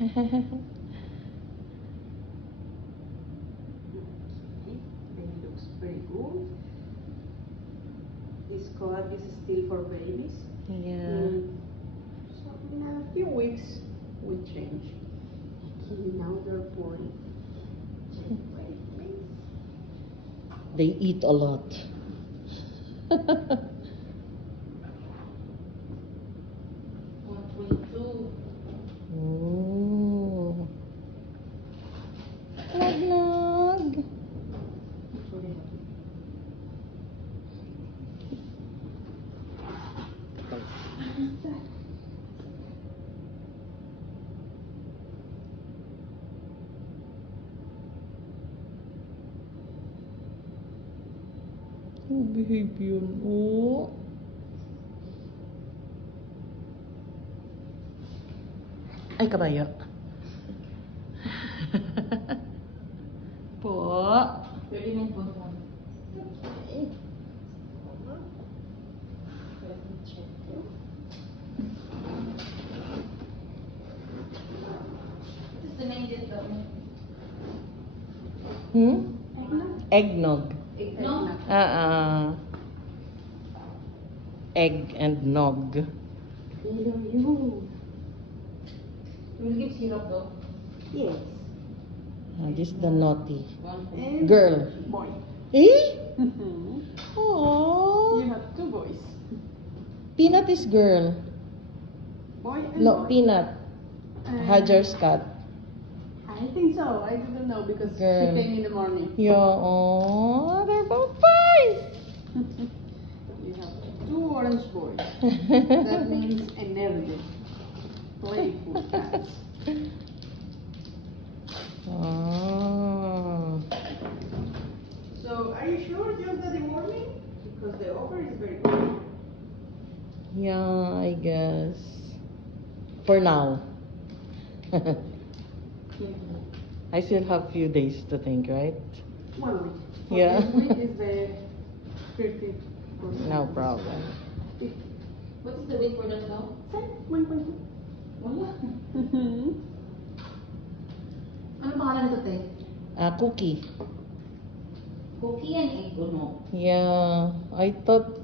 Baby looks very good. This collab is still for babies. Yeah. So in a few weeks we'll change. Okay, now they're pouring. Wait, please. They eat a lot. 1.2. Oh. Lag. Oh, behave yun. Oh. Ay, kabayo. Po. Pwede mong punta. Okay. Eggnog. Eggnog. Egg and nog. Hello, you. Will give syrup though? Yes. This is the naughty And girl. boy. Eh? You Oh. have two boys. Peanut is girl. Boy and No, boy. Peanut. Hajar's cat. I think so. I didn't know because Girl. she came in the morning. Yeah, oh, they're both boys. You have two orange boys. That means energy. Playful cats. Oh. So, are you sure just the deworming? Because the offer is very good. Yeah, I guess. For now. I still have few days to think, right? 1 week. For Yeah. This week is the 50%. No problem. What is the weight for that now? 1.2. Wala. Ano pangalan nito, te? Cookie. Cookie and egg or no? Yeah, I thought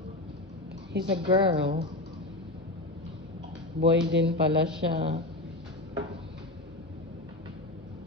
he's a girl. Boy din pala siya.